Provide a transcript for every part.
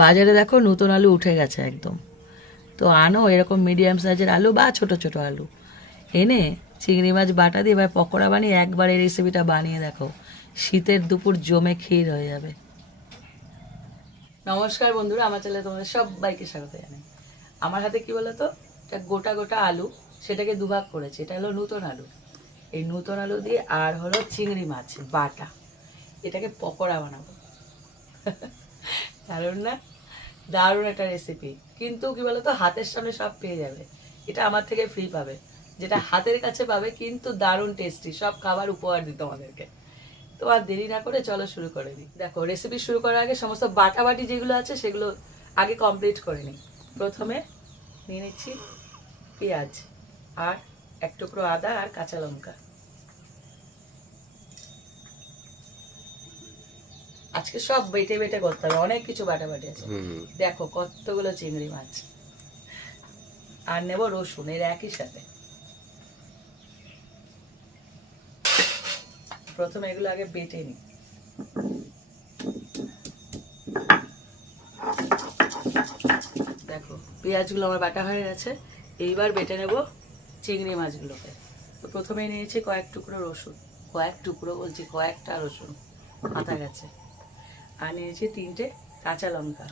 বাজারে দেখো নতুন আলু উঠে গেছে একদম। তো আনো এরকম মিডিয়াম সাইজের আলু বা ছোট ছোট আলু এনে চিংড়ি মাছ বাটা দিয়ে এবার পকোড়া বানিয়ে একবার এই রেসিপিটা বানিয়ে দেখো, শীতের দুপুর জমে ক্ষীর হয়ে যাবে। নমস্কার বন্ধুরা, আমার চ্যানেলে তোমাদের সবাইকে স্বাগত জানাই। আমার হাতে কি বলো তো, এটা গোটা গোটা আলু, সেটাকে দুভাগ করেছি। এটা হলো নতুন আলু, এই নতুন আলু দিয়ে আর হলো চিংড়ি মাছ বাটা, এটাকে পকোড়া বানাবো। দারুণ না? দারুণ একটা রেসিপি, কিন্তু কি বলতো, হাতের সামনে সব পেয়ে যাবে। এটা আমার থেকে ফ্রি পাবে, যেটা হাতের কাছে পাবে, কিন্তু দারুণ টেস্টি সব খাবার উপহার দিই তোমাদেরকে। তো আর দেরি না করে চলো শুরু করে দিই। দেখো, রেসিপি শুরু করার আগে সমস্ত বাটাবাটি যেগুলো আছে সেগুলো আগে কমপ্লিট করে নিই। প্রথমে নিয়ে নিচ্ছি পেঁয়াজ আর এক টুকরো আদা আর কাঁচা লঙ্কা। আজকে সব বেটে বেটে করতে হবে, অনেক কিছু বাটাবাটি আছে। দেখো কতগুলো চিংড়ি মাছ, আর নেব রসুন এর একই সাথে। প্রথমে এগুলো আগে বেটে নিই। দেখো পেঁয়াজগুলো আমার বাটা হয়ে গেছে, এইবার বেটে নেব চিংড়ি মাছগুলোকে। তো প্রথমে নিয়েছি কয়েক টুকরো রসুন, কয়েক টুকরো বলছি, কয়েকটা রসুন কাঁচা গেছে, আর নিয়েছি 3টে কাঁচা লঙ্কা।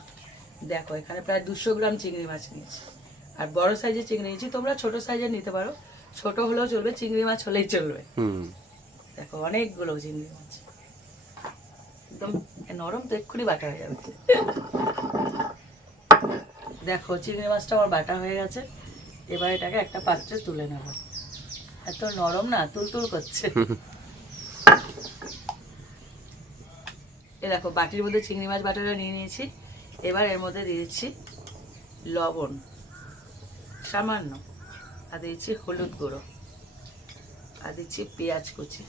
দেখো এখানে প্রায় 200 গ্রাম চিংড়ি মাছ নিয়েছি, আর বড় সাইজের চিংড়ি নিয়েছি, তোমরা ছোট সাইজের নিতে পারো, ছোট হলেও চলবে, চিংড়ি মাছ হলেই চলবে। দেখো অনেকগুলো চিংড়ি মাছ, একদম নরম, তো এক্ষুনি বাটা হয়ে যাবে। দেখো চিংড়ি মাছটা আমার বাটা হয়ে গেছে, এবার এটাকে একটা পাত্রে তুলে নেব। এত নরম না, তুলতুল করছে। এ দেখো বাটির মধ্যে চিংড়ি মাছ বাটাটা নিয়ে নিয়েছি। এবার এর মধ্যে দিয়েছি লবণ সামান্য, আর দিয়েছি হলুদ গুঁড়ো, আর দিচ্ছি পেঁয়াজ কুচি।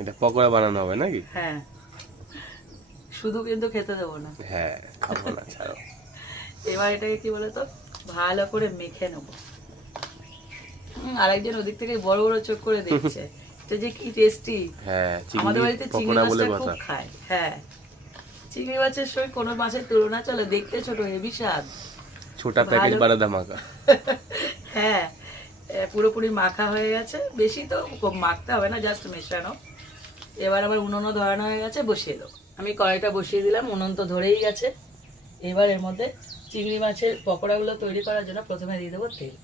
এটা পকোড়া বানানো হবে নাকি? হ্যাঁ, শুধু কিন্তু খেতে দেবো না। হ্যাঁ, খাবো না, ছাড়ো। এবার এটাকে কি বলতো, ভালো করে মেখে নেবো। আরেকজন ওদিক থেকে বড় বড় চোখ করে দেখছে, এটা যে কি টেস্টি। হ্যাঁ, আমাদের বাড়িতে চিংড়ি মাছটা খুব খায়। হ্যাঁ, চিংড়ি মাছের সঙ্গে কোনো মাছের তুলনা চলে? দেখতে ছোট, হেভি স্বাদ, ছোটা প্যাকেট বাড়া মাখা। হ্যাঁ, পুরোপুরি মাখা হয়ে গেছে, বেশি তো মাখতে হবে না, জাস্ট মেশানো। এবার আমার উনুনও ধরানো হয়ে গেছে, বসিয়ে দেবো। আমি কড়াইটা বসিয়ে দিলাম, উনুন তো ধরেই গেছে। এবার এর মধ্যে চিংড়ি মাছের পকোড়াগুলো তৈরি করার জন্য প্রথমে দিয়ে দেবো তেল।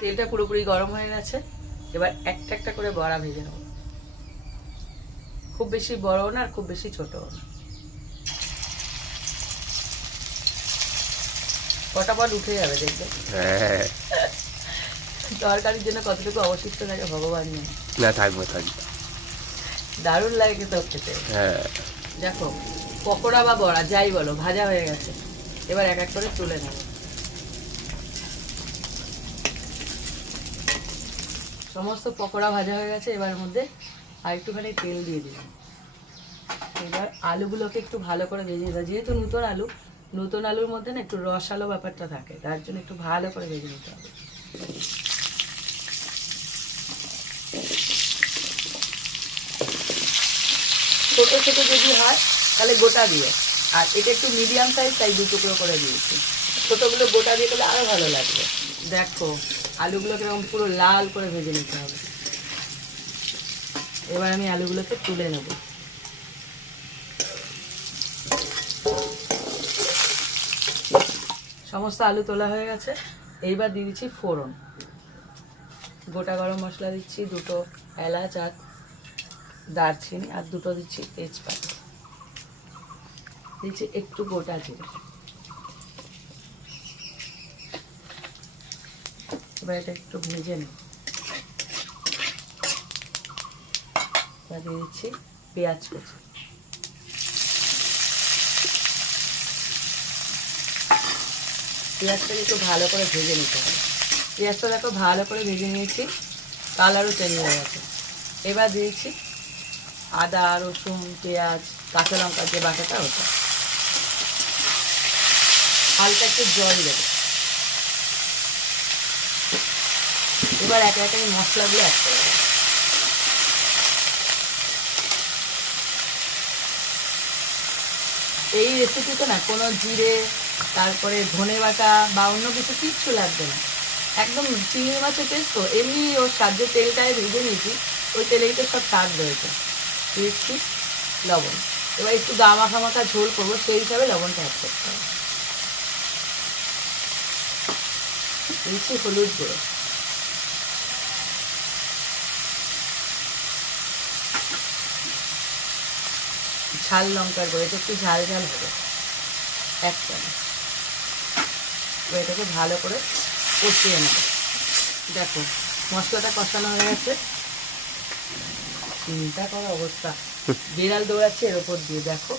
তেলটা পুরোপুরি গরম হয়ে গেছে, এবার একটা একটা করে বড়া ভেজে নেব। খুব বেশি বড় না, আর খুব বেশি ছোট না, ফটাফট উঠে যাবে দেখবে। তরকারির জন্য কতটুকু অবশিষ্ট থাকে ভগবান নেই, না থাকবে থাকবে। দারুণ লাগে কিন্তু খেতে। দেখো পকোড়া বা বড়া যাই বলো, ভাজা হয়ে গেছে। এবার এক এক করে তুলে নেব। সমস্ত পকোড়া ভাজা হয়ে গেছে, এবার মধ্যে আর একটুখানি তেল দিয়ে দিলাম। এবার আলুগুলোকে একটু ভালো করে ভেজে নিতে, যেহেতু নতুন আলুর মধ্যে না একটু রসালো ব্যাপারটা থাকে, তার জন্য একটু ভালো করে ভেজে নিতে হবে। ছোট ছোট যদি হয় তাহলে গোটা দিয়ে, আর এটা একটু মিডিয়াম সাইজ, তাই 2 টুকরো করে দিয়েছি। ছোটগুলো গোটা দিয়ে করলে আরো ভালো লাগবে। দেখো আলুগুলোকে এরকম পুরো লাল করে ভেজে নিতে হবে। এবার আমি আলুগুলোকে তুলে নেব। সমস্ত আলু তোলা হয়ে গেছে, এইবার দিয়ে দিচ্ছি ফোড়ন। গোটা গরম মশলা দিচ্ছি, 2টো এলাচ আর দারচিনি, আর 2টো দিচ্ছি তেজপাতা, দিচ্ছি একটু গোটা জিরে। এবার এটা একটু ভেজে নেব। এবার দিয়ে দিচ্ছি পেঁয়াজ কুচি। পেঁয়াজটাকে একটু ভালো করে ভেজে নিতে হবে। পেঁয়াজটা দেখো ভালো করে ভেজে নিয়েছি, কালারও চেঞ্জ হয়ে গেছে। এবার দিয়েছি আদা রসুন পেঁয়াজ কাঁচা লঙ্কার যে বাটাটা, ওটা হালকা একটু জল দেবে। এবার একে একে মশলাগুলো অ্যাড করে দেবো। এই রেসিপিতে না কোনো জিরে, তারপরে ধনে বাটা বা অন্য কিছু কিচ্ছু লাগবে না। একদম চিংড়ি মাছের টেস্ট তো, এমনি ওর স্বাদ যে তেলটায় ভেজে নিয়েছি, ওই তেলেই তো সব স্বাদ রয়েছে। দিচ্ছি লবণ। এবার একটু গা মাখা মাখা ঝোল করবো, সেই হিসাবে লবণটা অ্যাড করতে হবে। দিচ্ছি হলুদ গুঁড়ো, ঝাল লঙ্কার গুঁড়ো, এটা একটু ঝাল ঝাল হবে, 1 চামচ। এবার এটাকে ভালো করে কষিয়ে নেব। দেখো মশলাটা কষানো হয়ে গেছে, চিন্তা করা অবস্থা, বিড়াল দৌড়াচ্ছে এর ওপর দিয়ে। দেখো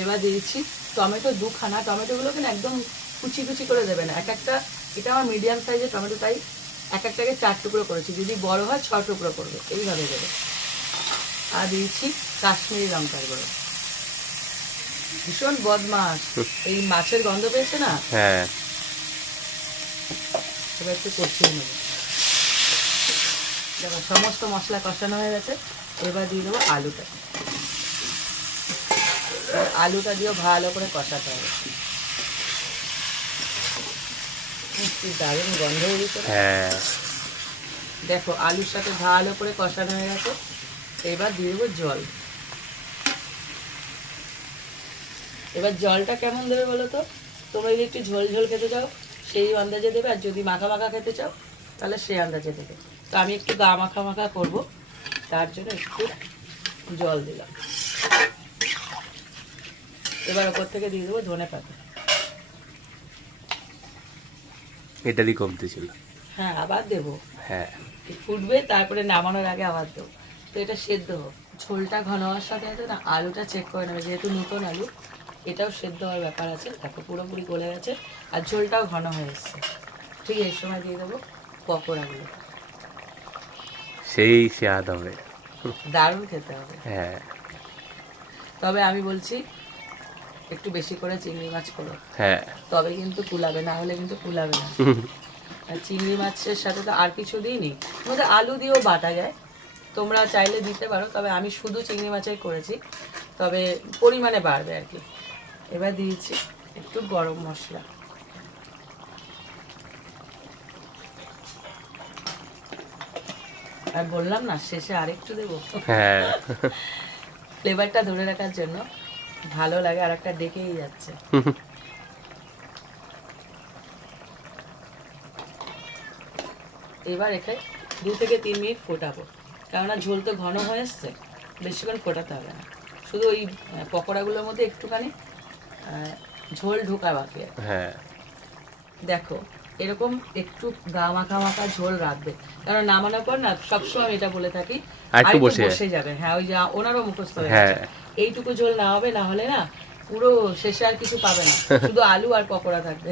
এবার দিয়েছি টমেটো 2খানা। টমেটোগুলোকে না একদম কুচি কুচি করে দেবে না, এক একটা, এটা আমার মিডিয়াম সাইজের টমেটো, তাই এক একটাকে 4 টুকরো করেছি, যদি বড় হয় 6 টুকরো করবে, এইভাবে দেবে। আর দিয়েছি কাশ্মীরি লঙ্কার গুঁড়ো। ভীষণ বদমাস, এই মাছের গন্ধ পেয়েছে না। হ্যাঁ, এবার একটু কষিয়ে নেব। দেখো সমস্ত মশলা কষানো হয়ে গেছে, এবার দিয়ে দেবো আলুটা। আলুটা দিয়েও ভালো করে কষাতে হবে। কি দারুণ গন্ধ বেরিয়েছে। হ্যাঁ, দেখো আলুর সাথে ভালো করে কষানো হয়ে গেছে, এবার দিয়ে দেবো জল। এবার জলটা কেমন দেবে বলো তো? তোমরা যদি একটু ঝোল ঝোল খেতে চাও সেই আন্দাজে দেবে, আর যদি মাখা মাখা খেতে চাও তাহলে সেই আন্দাজে দেবে। তো আমি একটু গা মাখা মাখা করবো, তার জন্য একটু জল দিলাম। এবার ওপর থেকে দিয়ে দেবো ধনে পাতা। এটারই কমতি ছিল। হ্যাঁ আবার দেবো, হ্যাঁ, ফুটবে, তারপরে নামানোর আগে আবার দেবো। তো এটা সেদ্ধ হোক। ঝোলটা ঘন হওয়ার সাথে সাথে না আলুটা চেক করে নেবে, যেহেতু নতুন আলু, এটাও সেদ্ধ হওয়ার ব্যাপার আছে। দেখো পুরোপুরি গলে গেছে আর ঝোলটাও ঘন হয়ে এসছে। ঠিক এই সময় দিয়ে দেবো পকোড়াগুলো। সেই স্বাদ হবে। দারুণ খেতে হবে। হ্যাঁ, তবে আমি বলছি একটু বেশি করে চিংড়ি মাছ করো, হ্যাঁ, তবে কিন্তু কুলাবে, না হলে কিন্তু কুলাবে না। আর চিংড়ি মাছের সাথে তো আর কিছু দিইনি, মধ্যে আলু দিয়েও বাটা যায়, তোমরা চাইলে দিতে পারো, তবে আমি শুধু চিংড়ি মাছের করেছি, তবে পরিমাণে বাড়বে আর কি। এবার দিয়েছি একটু গরম মশলা। আর বললাম না শেষে আরেকটু দেবো, হ্যাঁ, ফ্লেভারটা ধরে রাখার জন্য, ভালো লাগে, আর একটা ডেকেই যাচ্ছে। এবার এখানে 2 থেকে 3 মিনিট ফোটাবো, কেননা ঝোল তো ঘন হয়ে এসছে, বেশিক্ষণ ফোটাতে হবে না। শুধু ওই পকোড়াগুলোর মধ্যে একটুখানি ঝোল ঢোকা বাকি আছে। হ্যাঁ, দেখো এরকম একটু গা মাখা মাখা ঝোল রাখবে, কারণ নামানোর পর না সবসময় আমি এটা বলে থাকি আরেকটু আরেকটু বসে বসে যাবে। হ্যাঁ ওই যে ওনারও মুখস্থ হয়ে হ্যাঁ। গেছে, এইটুকু ঝোল না হবে, না হলে না পুরো শেষে আর কিছু পাবে না, শুধু আলু আর পকোড়া থাকবে।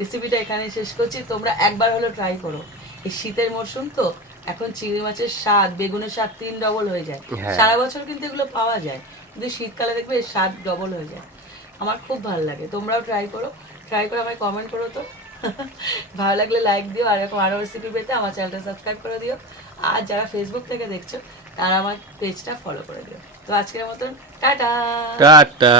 রেসিপিটা এখানে শেষ করছি, তোমরা একবার হলো ট্রাই করো। এই শীতের মরশুম তো, এখন চিংড়ি মাছের স্বাদ, বেগুনের স্বাদ 3 ডবল হয়ে যায়। হ্যাঁ। সারা বছর কিন্তু এগুলো পাওয়া যায়, কিন্তু শীতকালে দেখবে এর স্বাদ ডবল হয়ে যায়। আমার খুব ভালো লাগে, তোমরাও ট্রাই করো। ট্রাই করে আমায় কমেন্ট করো তো। ভালো লাগলে লাইক দিও, আর এরকম আরও রেসিপি পেতে আমার চ্যানেলটা সাবস্ক্রাইব করে দিও। আর যারা ফেসবুক থেকে দেখছো তারা আমার পেজটা ফলো করে দিও। তো আজকের মতন টাটা। টাটা।